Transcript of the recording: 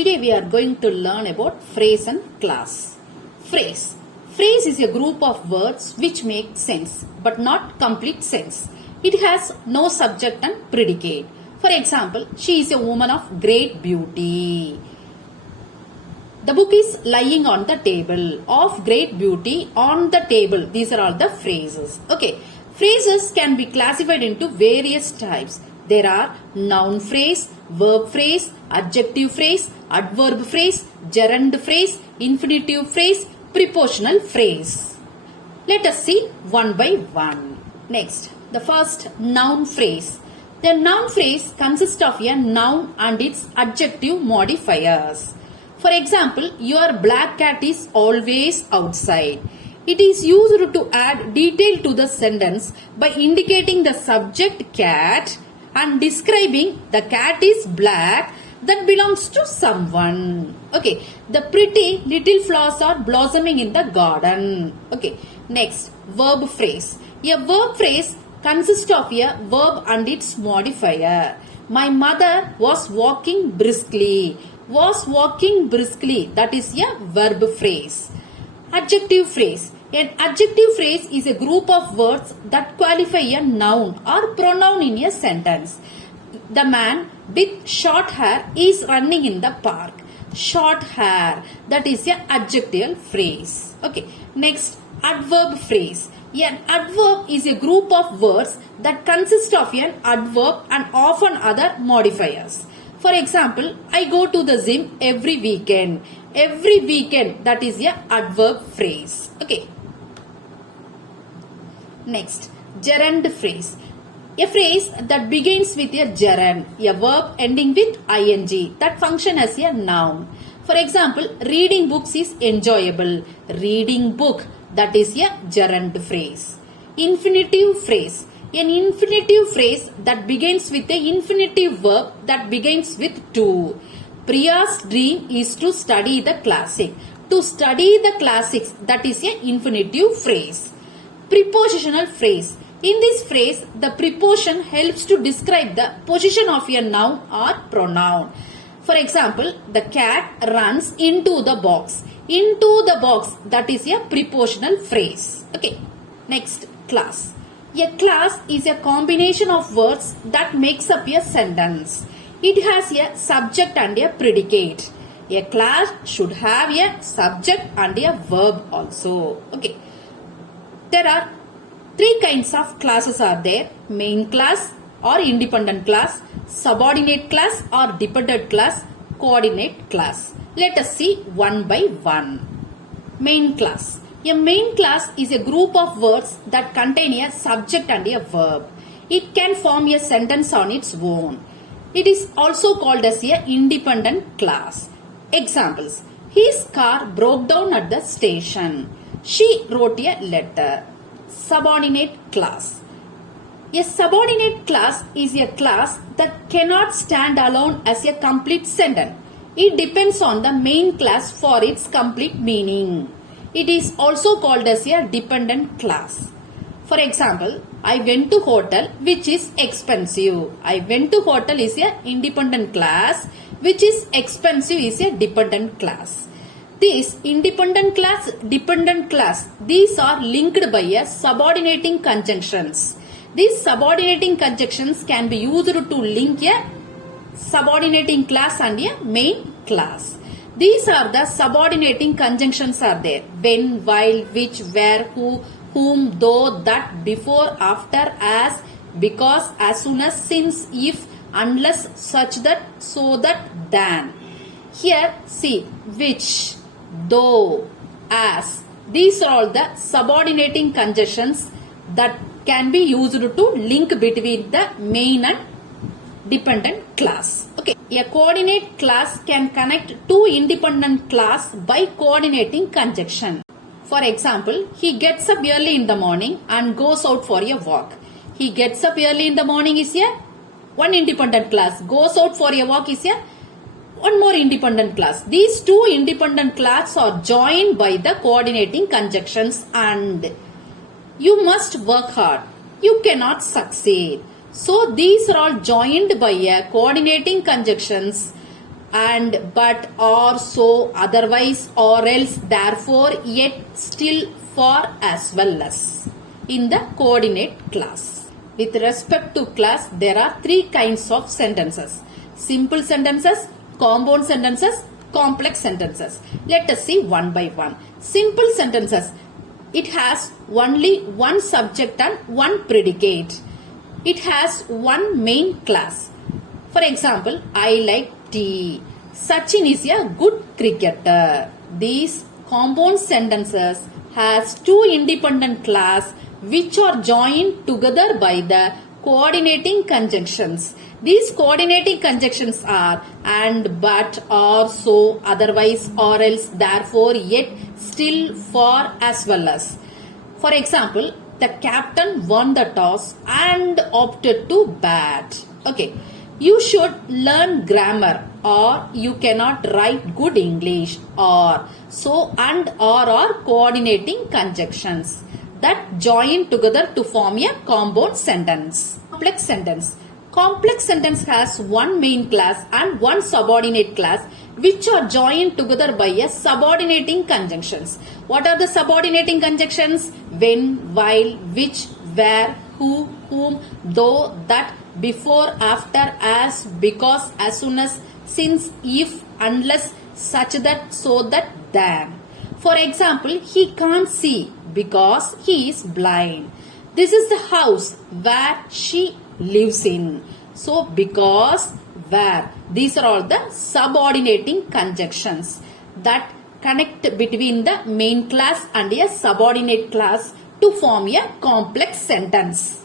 Today we are going to learn about phrase and class. Phrase. Phrase is a group of words which make sense but not complete sense. It has no subject and predicate. For example, she is a woman of great beauty. The book is lying on the table. Of great beauty on the table. These are all the phrases. Okay. Phrases can be classified into various types. There are noun phrase, verb phrase, adjective phrase, adverb phrase, gerund phrase, infinitive phrase, prepositional phrase. Let us see one by one. Next, the first noun phrase. The noun phrase consists of a noun and its adjective modifiers. For example, your black cat is always outside. It is used to add detail to the sentence by indicating the subject cat and describing the cat is black that belongs to someone. Okay, the pretty little flowers are blossoming in the garden. Okay, next, verb phrase. A verb phrase consists of a verb and its modifier. My mother was walking briskly. Was walking briskly, that is a verb phrase. Adjective phrase. An adjective phrase is a group of words that qualify a noun or pronoun in a sentence. The man with short hair is running in the park. Short hair, that is an adjective phrase. Okay, next, adverb phrase. An adverb is a group of words that consist of an adverb and often other modifiers. For example, I go to the gym every weekend. Every weekend, that is a adverb phrase. Okay. Next, gerund phrase. A phrase that begins with a gerund, a verb ending with ing, that function as a noun. For example, reading books is enjoyable. Reading book, that is a gerund phrase. Infinitive phrase. An infinitive phrase that begins with a infinitive verb that begins with to. Priya's dream is to study the classic. To study the classics, that is an infinitive phrase. Prepositional phrase. In this phrase, the preposition helps to describe the position of a noun or pronoun. For example, the cat runs into the box. Into the box, that is a prepositional phrase. Okay. Next, class. A class is a combination of words that makes up a sentence. It has a subject and a predicate. A class should have a subject and a verb also. Okay. There are three kinds of classes are there. Main class or independent class, subordinate class or dependent class, coordinate class. Let us see one by one. Main class. A main class is a group of words that contain a subject and a verb. It can form a sentence on its own. It is also called as a independent class. Examples. His car broke down at the station. She wrote a letter. Subordinate class. A subordinate class is a class that cannot stand alone as a complete sentence. It depends on the main class for its complete meaning. It is also called as a dependent class. For example, I went to hotel which is expensive. I went to hotel is a independent class, which is expensive is a dependent class. This independent class, dependent class, these are linked by a subordinating conjunctions. These subordinating conjunctions can be used to link a subordinating class and a main class. These are the subordinating conjunctions are there. When, while, which, where, who, whom, though, that, before, after, as, because, as soon as, since, if, unless, such that, so that, than. Here, see, which, though, as. These are all the subordinating conjunctions that can be used to link between the main and dependent class. Okay. A coordinate class can connect two independent class by coordinating conjunction. For example, he gets up early in the morning and goes out for a walk. He gets up early in the morning is a one independent class. Goes out for a walk is a one more independent class. These two independent classes are joined by the coordinating conjunctions and you must work hard. You cannot succeed. So these are all joined by a coordinating conjunctions and, but, or, so, otherwise, or else, therefore, yet, still, for, as well as in the coordinate class. With respect to class, there are three kinds of sentences: simple sentences, compound sentences, complex sentences. Let us see one by one. Simple sentences. It has only one subject and one predicate. It has one main class. For example, I like tea. Sachin is a good cricketer. These compound sentences has two independent class which are joined together by the coordinating conjunctions. These coordinating conjunctions are and, but, or, so, otherwise, or else, therefore, yet, still, for, as well as. For example, the captain won the toss and opted to bat. Okay. You should learn grammar, or you cannot write good English, or so and or are coordinating conjunctions that join together to form a compound sentence. Complex sentence. Complex sentence has one main class and one subordinate class which are joined together by a subordinating conjunctions. What are the subordinating conjunctions? When, while, which, where, who, whom, though, that, before, after, as, because, as soon as, since, if, unless, such that, so that, than. For example, he can't see because he is blind. This is the house where she lives in. So, because, where. These are all the subordinating conjunctions that connect between the main class and a subordinate class to form a complex sentence.